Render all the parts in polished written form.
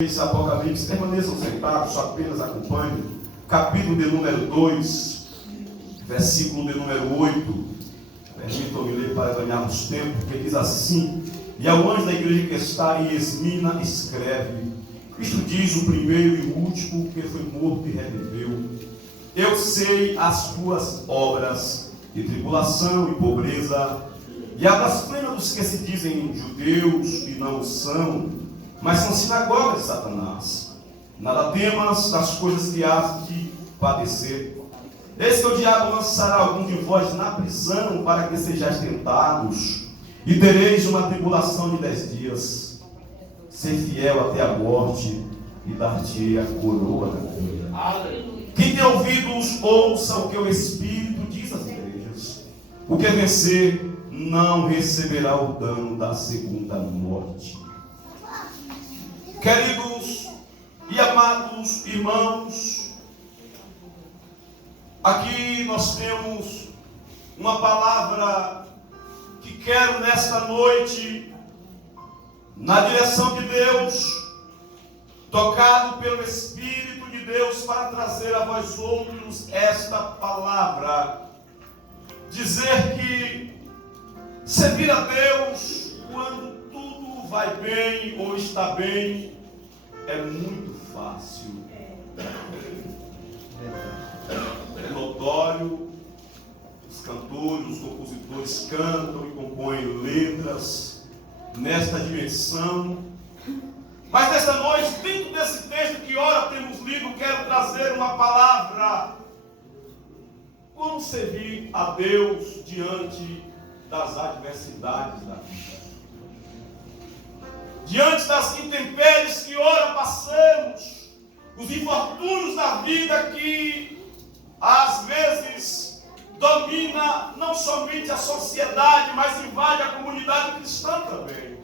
Esse Apocalipse, permaneçam sentados, só apenas acompanhem. Capítulo de número 2, versículo de número 8. Permitam-me ler para ganharmos tempo, porque diz assim: e ao anjo da igreja que está em Esmina, escreve: Cristo diz, o primeiro e o último, que foi morto e reviveu. Eu sei as tuas obras de tribulação e pobreza, e a blasfêmia dos que se dizem judeus e não são, mas são sinagogas de Satanás. Nada temas das coisas que has de padecer. Eis que o diabo lançará alguns de vós na prisão, para que sejais tentados, e tereis uma tribulação de 10 dias. Ser fiel até a morte, e dar-te-ei a coroa da vida. Quem tem ouvidos, ouça o que o Espírito diz às igrejas. O que vencer não receberá o dano da segunda morte. Queridos e amados irmãos, aqui nós temos uma palavra que quero nesta noite, na direção de Deus, tocado pelo Espírito de Deus, para trazer a vós outros esta palavra. Dizer que servir a Deus quando tudo vai bem ou está bem é muito fácil. É notório, os cantores, os compositores cantam e compõem letras nesta dimensão. Mas nesta noite, dentro desse texto que ora temos lido, quero trazer uma palavra: como servir a Deus diante das adversidades da vida, diante das intempéries que ora passamos, os infortúnios da vida que às vezes domina não somente a sociedade, mas invade a comunidade cristã também.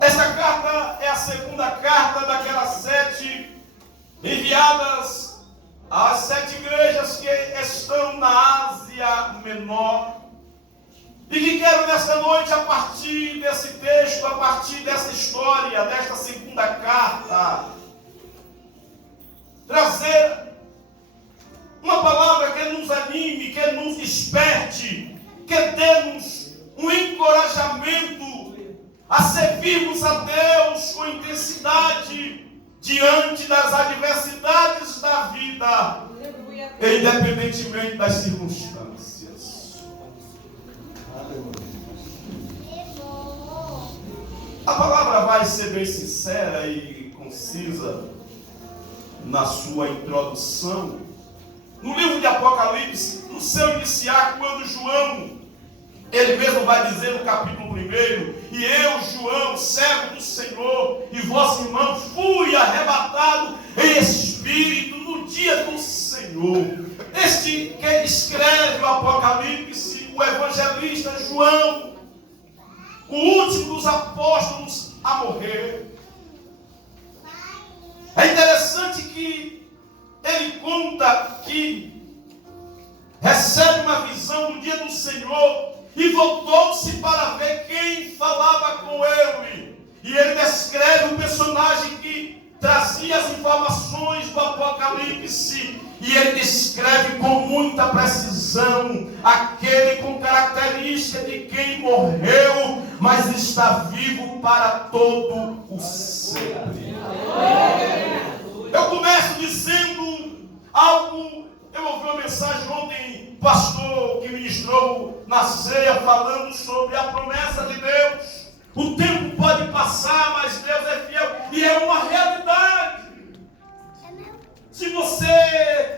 Esta carta é a segunda carta daquelas 7 enviadas às 7 igrejas que estão na Ásia Menor. E que quero nesta noite, a partir desse texto, a partir dessa história, desta segunda carta, trazer uma palavra que nos anime, que nos desperte, que dê-nos um encorajamento a servirmos a Deus com intensidade diante das adversidades da vida, independentemente das circunstâncias. A palavra vai ser bem sincera e concisa na sua introdução. No livro de Apocalipse, no seu iniciar, quando João, ele mesmo vai dizer no capítulo 1: e eu, João, servo do Senhor, e vosso irmão, fui arrebatado em espírito no dia do Senhor. Este que escreve o Apocalipse, o evangelista João, o último dos apóstolos a morrer. É interessante que ele conta que recebe uma visão no dia do Senhor e voltou-se para ver quem falava com ele. E ele descreve o personagem que trazia as informações do Apocalipse. E ele descreve com muita precisão aquele com característica de quem morreu, mas está vivo para todo o sempre. Eu começo dizendo algo. Eu ouvi uma mensagem ontem, pastor que ministrou na ceia, falando sobre a promessa de Deus. O tempo pode passar, mas Deus é fiel, e é uma realidade. Se você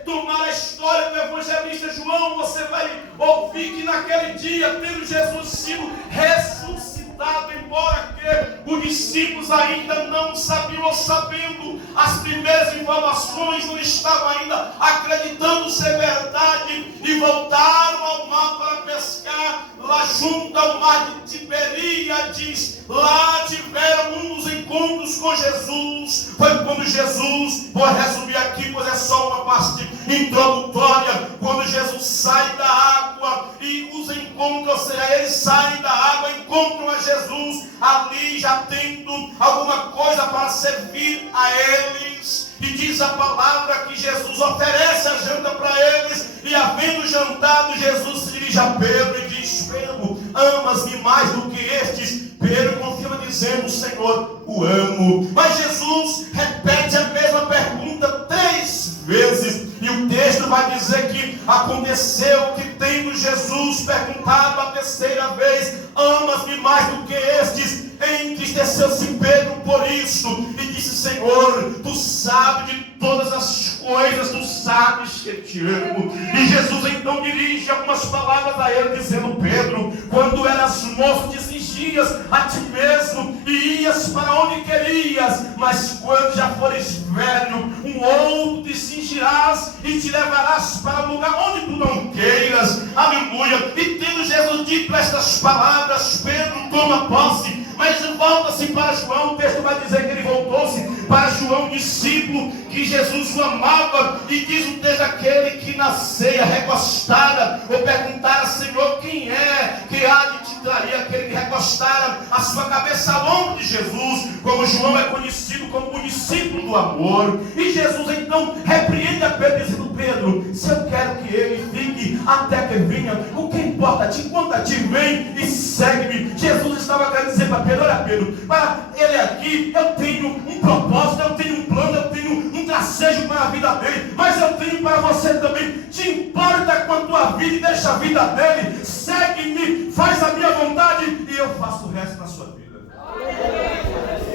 tomar a história do evangelista João, você vai ouvir que naquele dia, tendo Jesus sido ressuscitado, embora que os discípulos ainda não sabiam, ou sabendo as primeiras informações, não estavam ainda acreditando ser verdade, e voltaram ao mar para pescar, lá junto ao mar de Tiberíades. Lá tiveram uns encontros com Jesus. Foi quando Jesus, vou resumir aqui, pois é só uma parte introdutória, quando Jesus sai da água, água e os encontram, ou seja, eles saem da água, encontram a Jesus ali já tendo alguma coisa para servir a eles. E diz a palavra que Jesus oferece a janta para eles, e havendo jantado, Jesus se dirige a Pedro e diz: Pedro, amas-me mais do que estes? Pedro confirma dizendo: Senhor, o amo. Mas Jesus repete a mesma pergunta 3 vezes, e o texto vai dizer que aconteceu que, tendo Jesus perguntado a 3ª vez: amas-me mais do que estes? Entristeceu-se Pedro por isso e disse: Senhor, tu sabes de todas as coisas, tu sabes que te amo. E Jesus então dirige algumas palavras a ele, dizendo: Pedro, quando eras moço, te cingias a ti mesmo e ias para onde querias, mas quando já fores velho, um outro te cingirás e te levarás para um lugar onde tu não queiras. Aleluia. E tendo Jesus dito estas palavras, Pedro toma posse, mas volta-se para João. O texto vai dizer que ele voltou-se para João, discípulo que Jesus o amava, e diz o texto: aquele que na ceia recostara ou perguntara: Senhor, quem é que há de te trair? Aquele que recostara a sua cabeça ao ombro de Jesus, como João é conhecido como o discípulo do amor. E Jesus então repreende a Pedro, dizendo: Pedro, se eu quero que ele fique até que venha, o que importa a ti? Quanto a ti, vem e segue-me. Jesus estava querendo dizer para Pedro: olha, Pedro, para ele aqui eu tenho um propósito, eu tenho um plano, eu tenho um tracejo para a vida dele, mas eu tenho para você também. Te importa com a tua vida e deixa a vida dele, segue-me, faz a minha vontade e eu faço o resto na sua vida.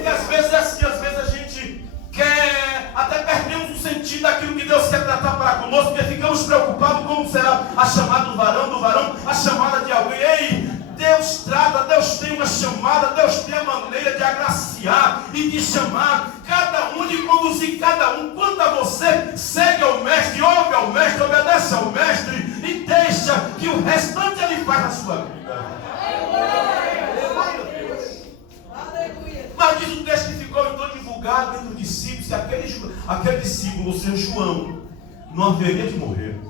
E às vezes é assim, às vezes a gente quer, até perdemos o sentido daquilo que Deus quer tratar para conosco, porque ficamos preocupados como será a chamada do varão, a chamada de alguém. Ei, Deus trata, Deus tem uma chamada, Deus tem a maneira de agraciar e de chamar cada um, de conduzir cada um. Quanto a você, segue ao mestre, ouve ao mestre, obedece ao mestre e deixa que o restante ele faz na sua vida. Mas diz o texto que ficou então divulgado entre os discípulos, que aquele discípulo, ou seja, João, não haveria de morrer.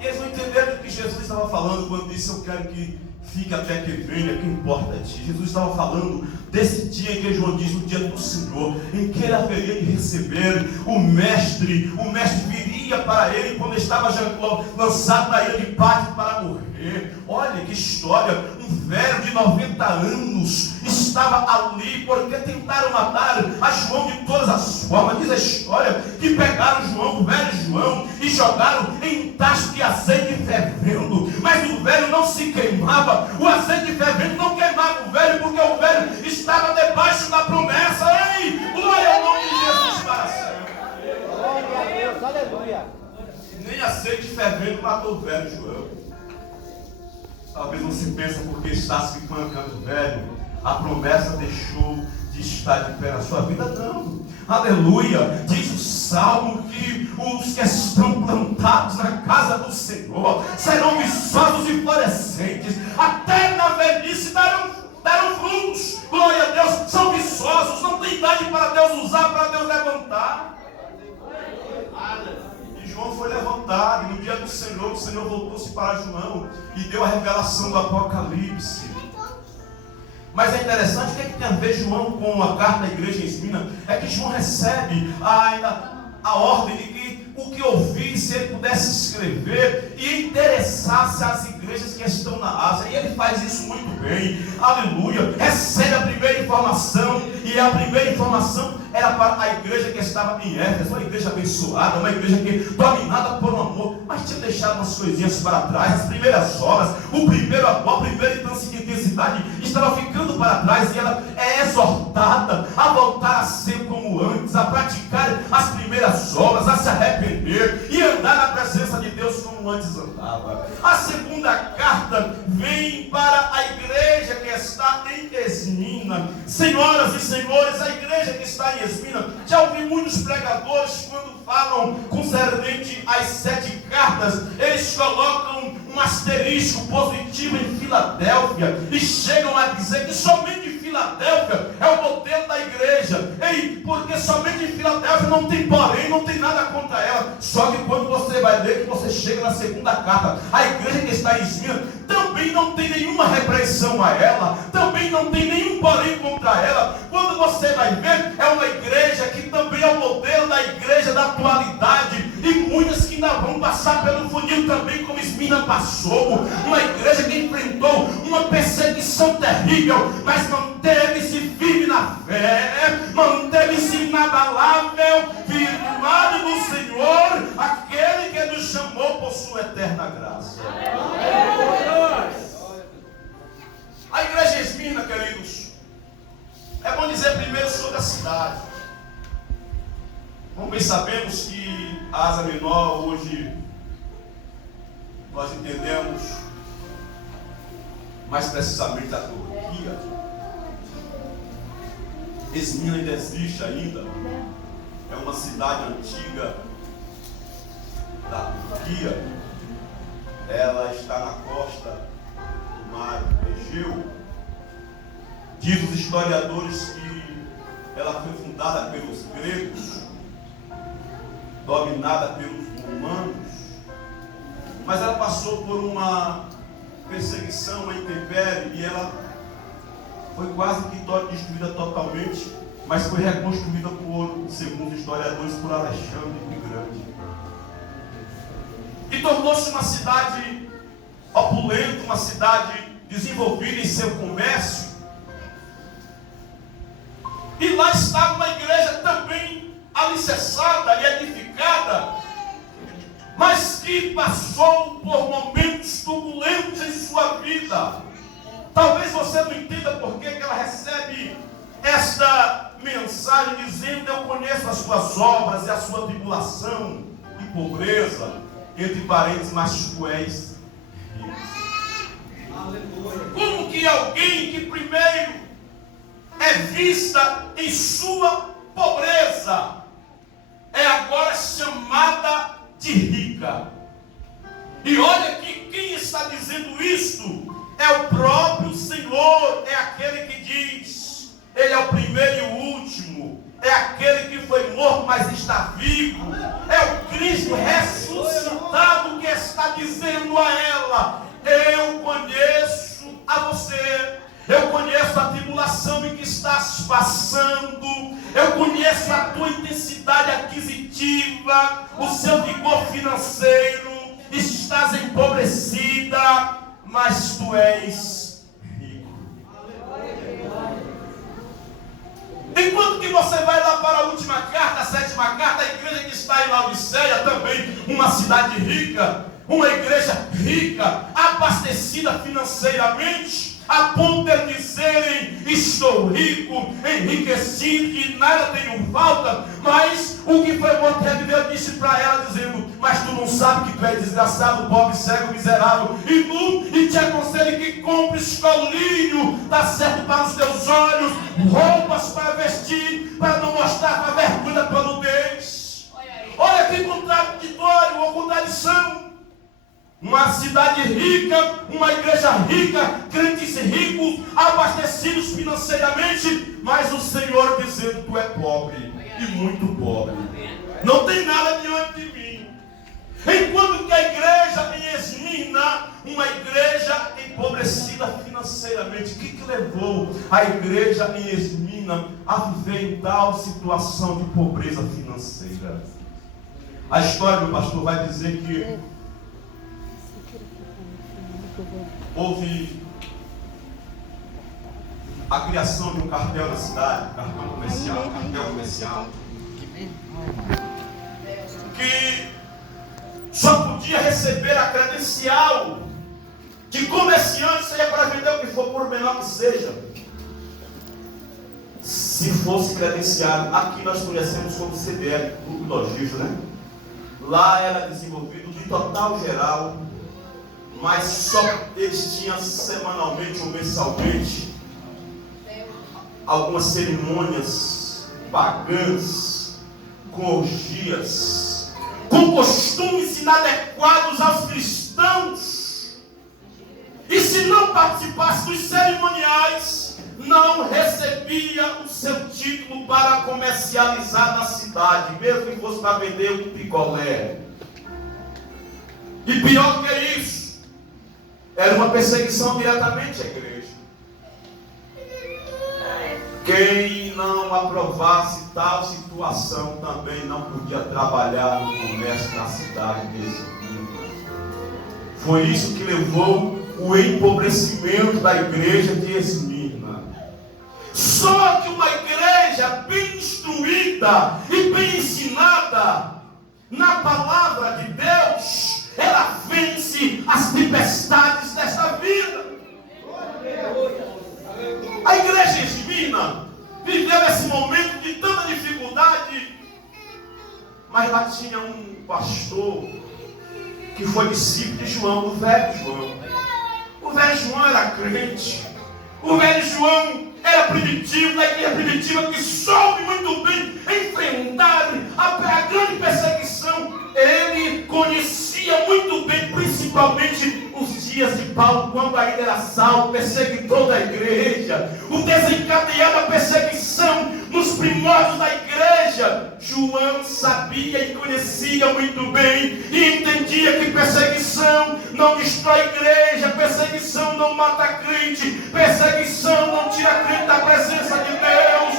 E eles não entenderam o que Jesus estava falando quando disse: eu quero que fique até que venha, que importa a ti. Jesus estava falando desse dia em que João diz: o dia do Senhor, em que ele haveria de receber o mestre. O mestre viria para ele quando estava já lançado na ilha de Patmos para morrer. Olha que história. Um velho de 90 anos estava ali porque tentaram matar a João de todas as formas. Diz a história que pegaram João, o velho João, e jogaram em tacho de azeite fervendo, mas o velho não se queimava. O azeite fervendo não queimava o velho, porque o velho estava debaixo da promessa. Ei, glória ao nome de Jesus para sempre. Glória a Deus, aleluia. Nem azeite fervendo matou o velho João. Talvez você pense, porque está se ficando velho, a promessa deixou de estar de pé na sua vida. Não, aleluia. Diz o Salmo que os que estão plantados na casa do Senhor serão viçosos e florescentes, até na velhice darão frutos. Glória a Deus. São viçosos, não tem idade para Deus usar, para Deus levantar. E João foi levantado, e no dia do Senhor, o Senhor voltou-se para João e deu a revelação do Apocalipse. Mas é interessante, o que tem a ver João com a carta da igreja em Esmirna? É que João recebe a ordem de que o que ouvisse ele pudesse escrever e interessar-se às igrejas que estão na Ásia. E ele faz isso muito bem, aleluia. Recebe a primeira informação, e a primeira informação era para a igreja que estava em Éfeso, uma igreja abençoada, uma igreja que dominada por um amor, mas tinha deixado umas coisinhas para trás. As primeiras obras, o primeiro amor, a primeira intensidade estava ficando para trás, e ela é exortada a voltar a ser como antes, a praticar as primeiras obras, a se arrepender e andar na presença de Deus como antes andava. A segunda carta vem para a igreja que está em Esmirna. Senhoras e senhores, a igreja que está em Esmirna, já ouvi muitos pregadores quando falam concernente às 7 cartas, eles colocam um asterisco positivo em Filadélfia e chegam a dizer que somente Filadélfia é o modelo da igreja. Ei, porque somente em Filadélfia não tem porém, não tem nada contra ela. Só que quando você vai ler, que você chega na segunda carta, a igreja que está em Esmirna também não tem nenhuma repreensão a ela, também não tem nenhum porém contra ela. Quando você vai ver, é uma igreja que também é o modelo da igreja da atualidade, e muitas que ainda vão passar pelo funil também, como Esmirna passou. Uma igreja que enfrentou uma perseguição terrível, mas manteve-se firme na fé, manteve-se inabalável, firmado no Senhor, aquele que nos chamou por sua eterna graça. A igreja Esmirna, queridos, é bom dizer primeiro sobre a cidade. Como bem sabemos que a Ásia Menor hoje nós entendemos mais precisamente a Turquia. Esmirna ainda existe ainda, é uma cidade antiga da Turquia. Ela está na costa do mar Egeu. Diz os historiadores que ela foi fundada pelos gregos, dominada pelos romanos, mas ela passou por uma perseguição, uma intempérie, e ela foi quase que destruída totalmente, mas foi reconstruída segundo os historiadores, por Alexandre o Grande. E tornou-se uma cidade opulenta, uma cidade desenvolvida em seu comércio. E lá estava uma igreja também alicerçada e edificada, mas que passou por momentos turbulentos em sua vida. Talvez você não entenda por que ela recebe esta mensagem dizendo: eu conheço as suas obras e a sua tribulação e pobreza, entre parênteses, mas tu és rico. Como que alguém que primeiro é vista em sua pobreza é agora chamada de rica? E olha que quem está dizendo isto é o próprio Senhor, é aquele que diz: Ele é o primeiro e o último, é aquele que foi morto, mas está vivo, é o Cristo ressuscitado que está dizendo a ela: eu conheço a você, eu conheço a tribulação em que estás passando, eu conheço a tua intensidade aquisitiva, o seu vigor financeiro, estás empobrecida, mas tu és rico. Enquanto que você vai lá para a última carta, a sétima carta, a igreja que está em Laodiceia, também uma cidade rica, uma igreja rica, abastecida financeiramente, a ponto de dizerem: estou rico, enriquecido, de nada tenho falta. Mas o que foi bom que Deus disse para ela, dizendo: mas tu não sabes que tu és desgraçado, pobre, cego, miserável e nu, e te aconselho que compres colírio, dá certo para os teus olhos, roupas para vestir, para não mostrar a vergonha da tua nudez. Olha que contraditório ou contradição. Uma cidade rica, uma igreja rica, crentes ricos, abastecidos financeiramente, mas o Senhor dizendo: tu é pobre, e muito pobre, não tem nada diante de mim. Enquanto que a igreja em Esmirna, uma igreja empobrecida financeiramente. O que levou a igreja em Esmirna a viver em tal situação de pobreza financeira? A história do pastor vai dizer que houve a criação de um cartel na cidade, cartel comercial, que só podia receber a credencial de comerciante, seja para vender o que for, por menor que seja, se fosse credenciado. Aqui nós conhecemos como CDL, Clube Logístico, né? Lá era desenvolvido de total geral, mas só eles tinham semanalmente ou mensalmente algumas cerimônias pagãs, com orgias, com costumes inadequados aos cristãos. E se não participasse dos cerimoniais, não recebia o seu título para comercializar na cidade, mesmo que fosse para vender um picolé. E pior que isso, era uma perseguição diretamente à igreja. Quem não aprovasse tal situação também não podia trabalhar no comércio da cidade desse mundo. Foi isso que levou o empobrecimento da igreja de Esmirna. Só que uma igreja bem instruída e bem ensinada na palavra de Deus, ela vence as tempestades desta vida. A igreja Esmirna viveu esse momento de tanta dificuldade, mas lá tinha um pastor que foi discípulo de João, o velho João. O velho João era crente. O velho João era primitivo, da igreja primitiva, que soube muito bem enfrentar a grande perseguição. Ele conhecia muito bem, principalmente os dias de Paulo, quando ainda era Saulo, perseguidor da igreja, o desencadear da perseguição nos primórdios da igreja. João sabia e conhecia muito bem e entendia que perseguição não destrói a igreja, perseguição não mata crente, perseguição não tira crente da presença de Deus.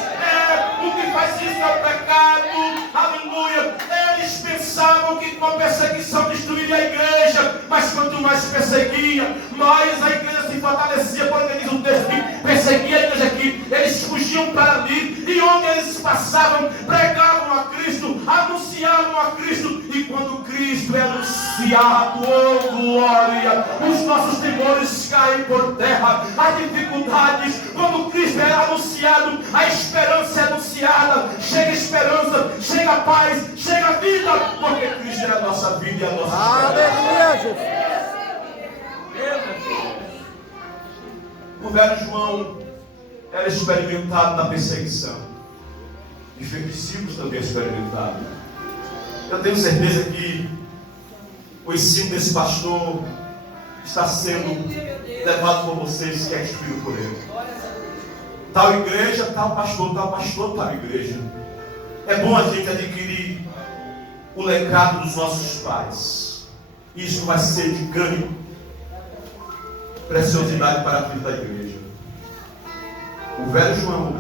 O que faz isso é o pecado. Aleluia. Eles pensavam que com a perseguição destruiria a igreja, mas quanto mais perseguia, mais a igreja se fortalecia. Porque diz o texto que perseguia a igreja aqui, eles fugiam para ali, e onde eles passavam, pregavam a Cristo, anunciavam a Cristo. E quando Cristo é anunciado, oh glória, os nossos temores caem por terra, as dificuldades, quando Cristo é anunciado, a esperança é anunciada, chega esperança, chega paz, chega vida, porque Cristo é a nossa vida e a nossa esperança. O velho João era experimentado na perseguição, e os discípulos também experimentaram. Eu tenho certeza que o ensino desse pastor está sendo levado por vocês, que é instruído por ele. Tal igreja, tal pastor, tal igreja. É bom a gente adquirir o legado dos nossos pais. Isso vai ser de grande preciosidade para a vida da igreja. O velho João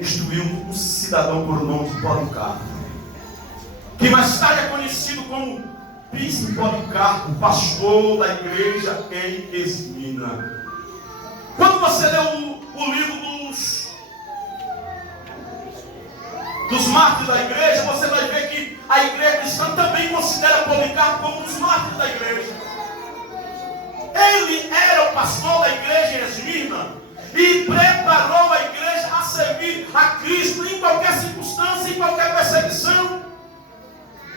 instruiu um cidadão por nome de Policarpo, que mais tarde é conhecido como Príncipe Policarpo, pastor da igreja em Esmirna. Quando você lê o livro dos mártires da igreja, você vai ver que a igreja cristã também considera Policarpo como um dos mártires da igreja. Ele era o pastor da igreja em Esmirna e preparou a igreja a servir a Cristo em qualquer circunstância, em qualquer perseguição.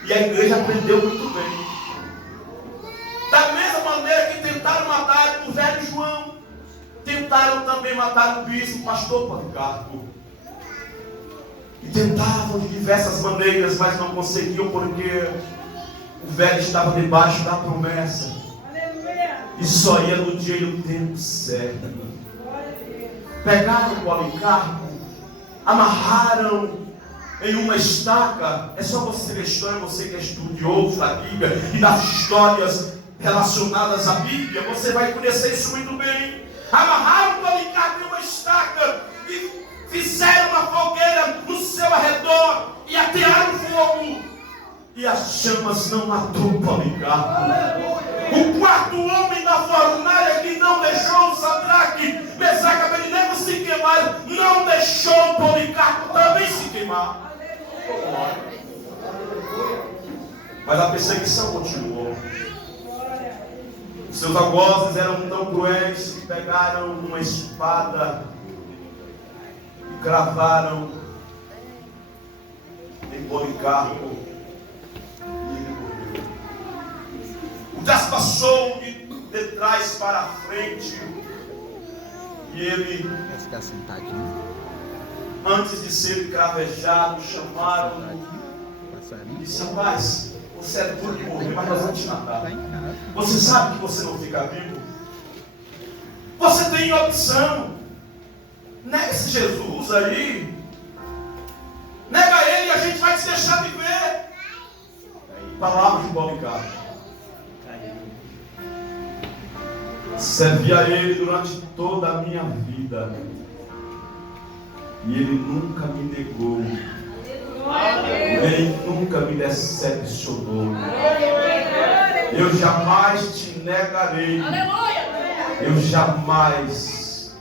E a igreja aprendeu muito bem. Da mesma maneira que tentaram matar o velho João, tentaram também matar o bispo, o pastor Policarpo. E tentavam de diversas maneiras, mas não conseguiam, porque o velho estava debaixo da promessa. E só ia no dia e no tempo certo. Pegaram o Policarpo, amarraram em uma estaca. É só você ler a história, você que é estudioso da Bíblia e das histórias relacionadas à Bíblia, você vai conhecer isso muito bem. Amarraram o Policarpo em uma estaca e fizeram uma fogueira no seu arredor e atearam fogo. E as chamas não matou o Policarpo. O quarto homem da fornalha que não deixou o Sadraque, Mesaque e Abednego se queimar, não deixou o Policarpo também se queimar. Mas a perseguição continuou. Os seus algozes eram tão cruéis que pegaram uma espada e cravaram em Policarpo. O das passou de trás para a frente. E ele, antes de ser cravejado, chamaram-no e disse: rapaz, você é duro de morrer, mas nós vamos te matar. Você sabe que você não fica vivo? Você tem opção. nega esse Jesus aí. Nega ele e a gente vai te deixar viver. Palavras de Policarpo. Servi a ele durante toda a minha vida. E ele nunca me negou. Ele nunca me decepcionou. Eu jamais te negarei. Eu jamais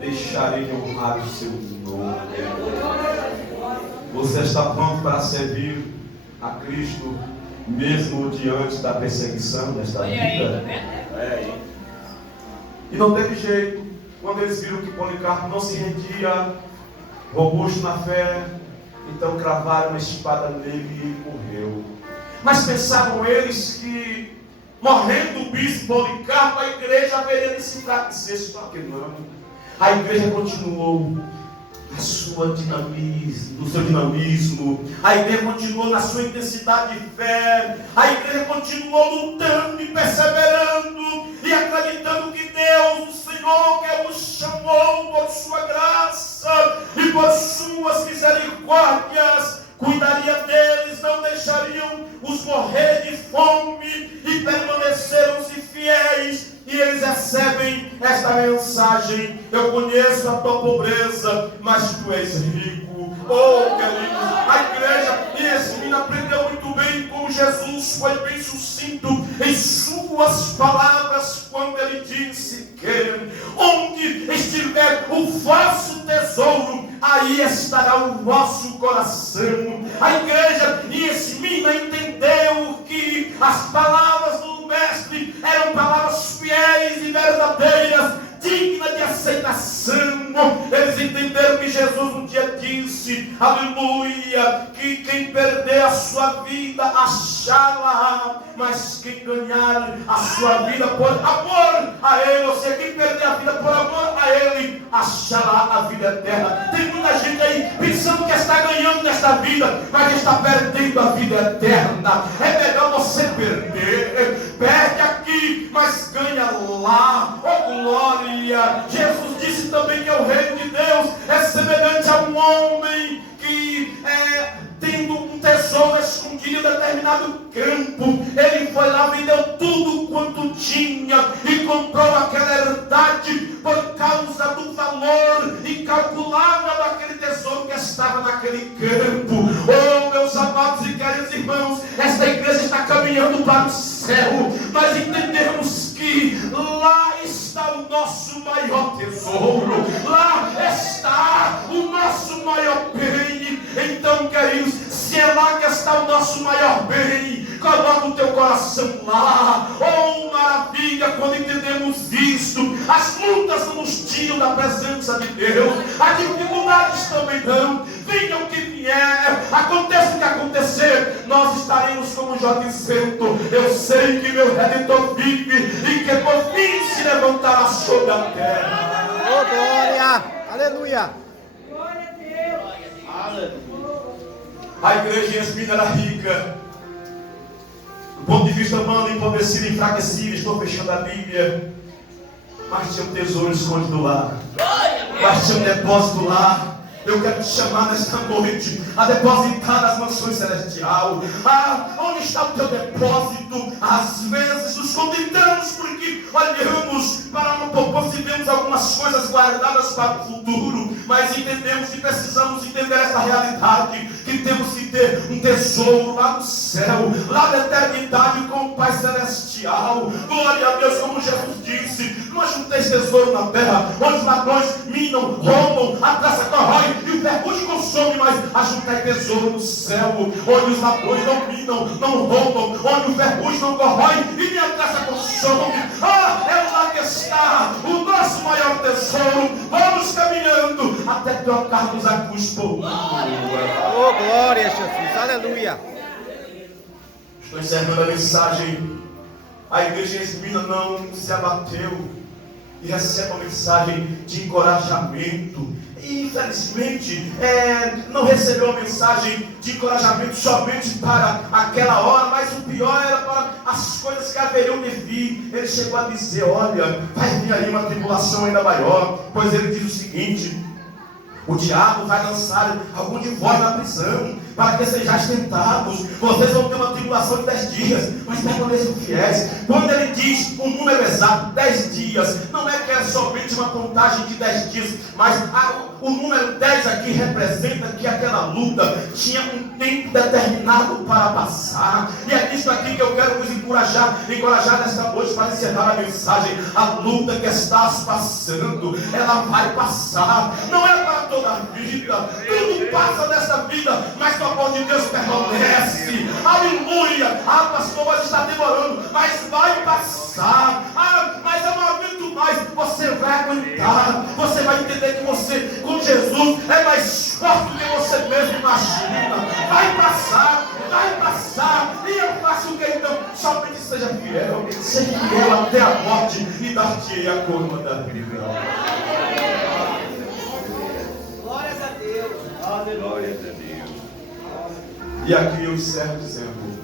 deixarei de honrar o seu nome. Você está pronto para servir a Cristo mesmo diante da perseguição desta vida? E não teve jeito. Quando eles viram que Policarpo não se rendia, robusto na fé, então cravaram uma espada nele e ele morreu. Mas pensavam eles que, morrendo o bispo Policarpo, a igreja haveria de se enfraquecer. Só que não. A igreja continuou no seu dinamismo. A igreja continuou na sua intensidade de fé. A igreja continuou lutando e perseverando e acreditando que Deus, o Senhor, que os chamou por sua graça e por suas misericórdias, cuidaria deles, não deixariam os morrer de fome e permaneceram-se fiéis. E eles recebem esta mensagem: eu conheço a tua pobreza, mas tu és rico. Oh, querido, a igreja e esse menino aprendeu muito bem como Jesus foi bem sucinto em suas palavras quando ele disse que onde estiver o vosso tesouro, aí estará o vosso coração. A igreja e esse menino entendeu que as palavras do mestre eram palavras fiéis e verdadeiras, dignas de aceitação. Eles entenderam que Jesus um dia disse, aleluia, que quem perder a sua vida achá-la, mas quem ganhar a sua vida por amor a Ele, ou seja, quem perder a vida por amor a Ele, achará a vida eterna. Tem muita gente aí pensando que está ganhando nesta vida, mas está perdendo a vida eterna. É melhor você perder. Perde aqui, mas ganha lá. Oh glória! Jesus disse também que o reino de Deus é semelhante a um homem que tendo um tesouro escondido em determinado campo, ele foi lá, vendeu tudo quanto tinha e comprou aquela herdade por causa do valor incalculável daquele tesouro que estava naquele campo. Oh, meus amados e queridos irmãos, esta igreja está caminhando para o céu. Nós entendemos que lá está o nosso maior tesouro, lá está o nosso maior bem. Então, queridos, se é lá que está o nosso maior bem, coloca o teu coração lá. Oh, maravilha, quando entendemos isto. As lutas não nos tiram da presença de Deus, as dificuldades também não. Venha o que vier, aconteça o que acontecer, nós estaremos como Jó dizendo: eu sei que meu Redentor vive e que por fim se levantará sobre a terra. Oh, glória! Aleluia! Glória a Deus! A igreja em Espírito era rica. Do ponto de vista humano, empobrecida, enfraquecida, estou fechando a Bíblia. Mas tinha um tesouro escondido lá. Mas tinha um depósito lá. Eu quero te chamar nesta noite a depositar nas mansões celestiais. Onde está o teu depósito? Às vezes nos contentamos porque olhamos para uma poupança e vemos algumas coisas guardadas para o futuro, mas entendemos que precisamos entender essa realidade, que temos que ter um tesouro lá no céu, lá na eternidade com o Pai Celestial. Glória a Deus, como Jesus disse: não ajunteis tesouro na terra, onde os ladrões minam, roubam, a traça corrói e o ferrugem consome, mas ajuntai tesouro no céu, onde os ladrões não minam, não roubam, onde o ferrugem não corrói e nem a traça consome. É lá que está o nosso maior tesouro. Vamos caminhando até trocarmos a cruz por uma. Oh, glória a Jesus, aleluia! Estou encerrando a mensagem. A igreja espírita não se abateu e recebe uma mensagem de encorajamento. E infelizmente não recebeu uma mensagem de encorajamento somente para aquela hora, mas o pior era para as coisas que haveriam de vir. Ele chegou a dizer: olha, vai vir aí uma tribulação ainda maior, pois ele diz o seguinte: O diabo vai lançar algum de vós na prisão, para que sejais tentados. Vocês vão ter uma tribulação de 10 dias, mas permaneçam fiéis. Quando ele diz um número exato, 10 dias, não é que é somente uma contagem de 10 dias, mas o número 10 aqui representa que aquela luta tinha um tempo determinado para passar. E é isso aqui que eu quero vos encorajar nesta noite para encerrar a mensagem. A luta que estás passando, ela vai passar. Não é para toda a vida. Tudo passa nesta vida, mas o amor de Deus permanece. Aleluia. Ah, pastor, mas está demorando, mas vai passar. Ah, mas eu não aguento mais. Você vai aguentar. Você vai entender que você, com Jesus, é mais forte do que você mesmo imagina. Vai passar, vai passar. E eu faço o que então? Somente seja fiel. Seja fiel até a morte e dar-te a coroa da vida. Glórias a Deus. Aleluia. E aqui eu encerro dizendo: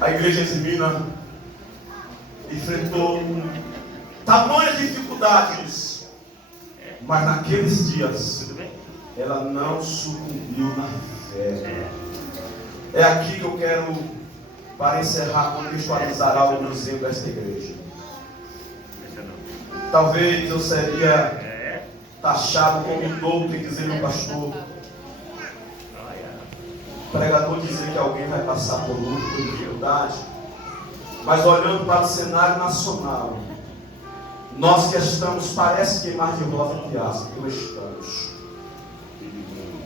a igreja de Minas enfrentou tamanhas dificuldades, mas naqueles dias ela não sucumbiu na fé. É aqui que eu quero, para encerrar, contextualizar algo dizendo desta igreja. Talvez eu seria taxado como douto e dizer meu pastor, pregador, dizer que alguém vai passar por luta, por dificuldade. Mas olhando para o cenário nacional, nós que estamos, parece que mais de rosa que aço, que estamos.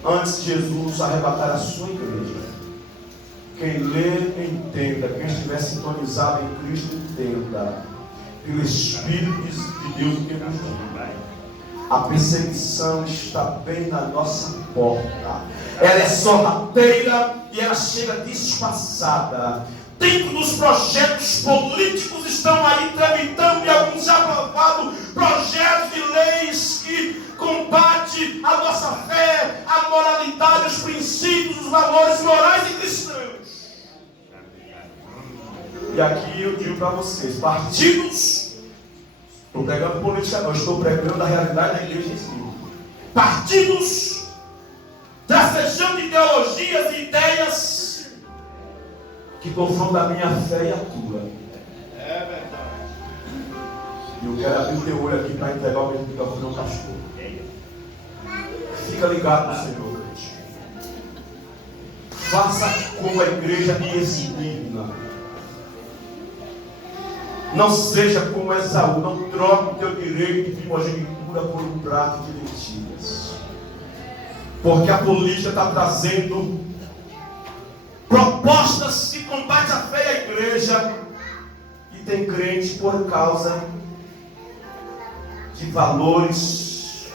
Antes de Jesus arrebatar a sua igreja, quem lê, entenda, quem estiver sintonizado em Cristo, entenda, pelo Espírito de Deus que nos guia. A perseguição está bem na nossa porta. Ela é sorrateira e ela chega disfarçada. Dentro dos projetos políticos estão aí tramitando e alguns já aprovados projetos de leis que combatem a nossa fé, a moralidade, os princípios, os valores morais e cristãos. E aqui eu digo para vocês, partidos, estou pregando política não, estou pregando a realidade da igreja em si. Partidos tracejando ideologias e ideias que confrontam a minha fé e a tua. É verdade. E eu quero abrir o teu olho aqui para entregar o mesmo microfone ao pastor. Fica ligado no Senhor, crente. Faça como a igreja de Esmirna. Não seja como Esaú. Não troque o teu direito de primogenitura por um prato de lentilhas. Porque a política está trazendo propostas que combatem a fé e a igreja. E tem crente por causa de valores,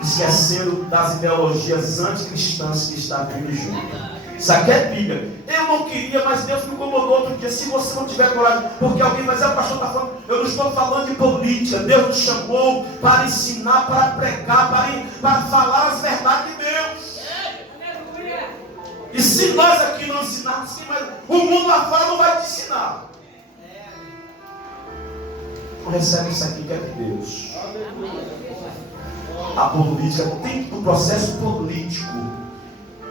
esquecendo das ideologias anticristãs que está vindo junto. Isso aqui é Bíblia. Eu não queria, mas Deus me incomodou outro dia. Se você não tiver coragem, porque alguém vai dizer, o pastor está falando, eu não estou falando de política. Deus nos chamou para ensinar, para pregar, para falar as verdades de Deus. E se nós aqui não ensinarmos, o mundo lá fora não vai te ensinar. Então recebe isso aqui que é de Deus. A política, dentro do processo político,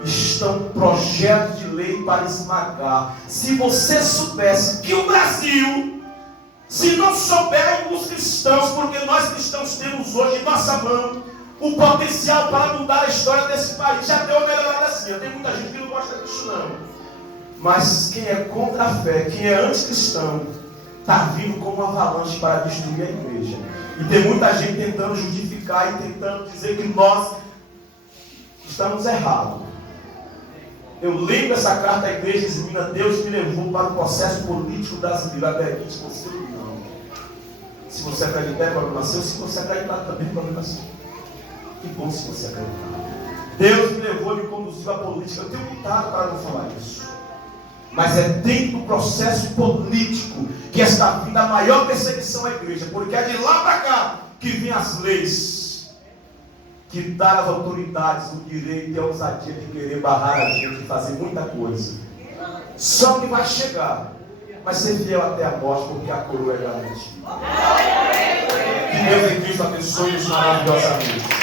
estão projetos de lei para esmagar. Se você soubesse que o Brasil, se não souber os cristãos, porque nós cristãos temos hoje em nossa mão o potencial para mudar a história desse país. Já deu uma melhorada assim. Tem muita gente que não gosta disso não. Mas quem é contra a fé, quem é anticristão, está vindo como uma avalanche para destruir a igreja. E tem muita gente tentando justificar e tentando dizer que nós estamos errados. Eu lembro essa carta à igreja de Minas. Deus me levou para o processo político brasileiro. Acredite, você não. Se você acreditar, é problema seu. Se você acreditar, também é problema seu. Que bom se você acreditar. Deus me levou e me conduziu à política. Eu tenho cuidado para não falar isso. Mas é dentro do processo político que está vindo a maior perseguição à igreja. Porque é de lá para cá que vêm as leis que dá às autoridades o direito e a ousadia de querer barrar a gente e fazer muita coisa. Só que vai chegar, mas ser fiel até a morte, porque a coroa é garantida. Que Deus em Cristo abençoe-nos maravilhosamente.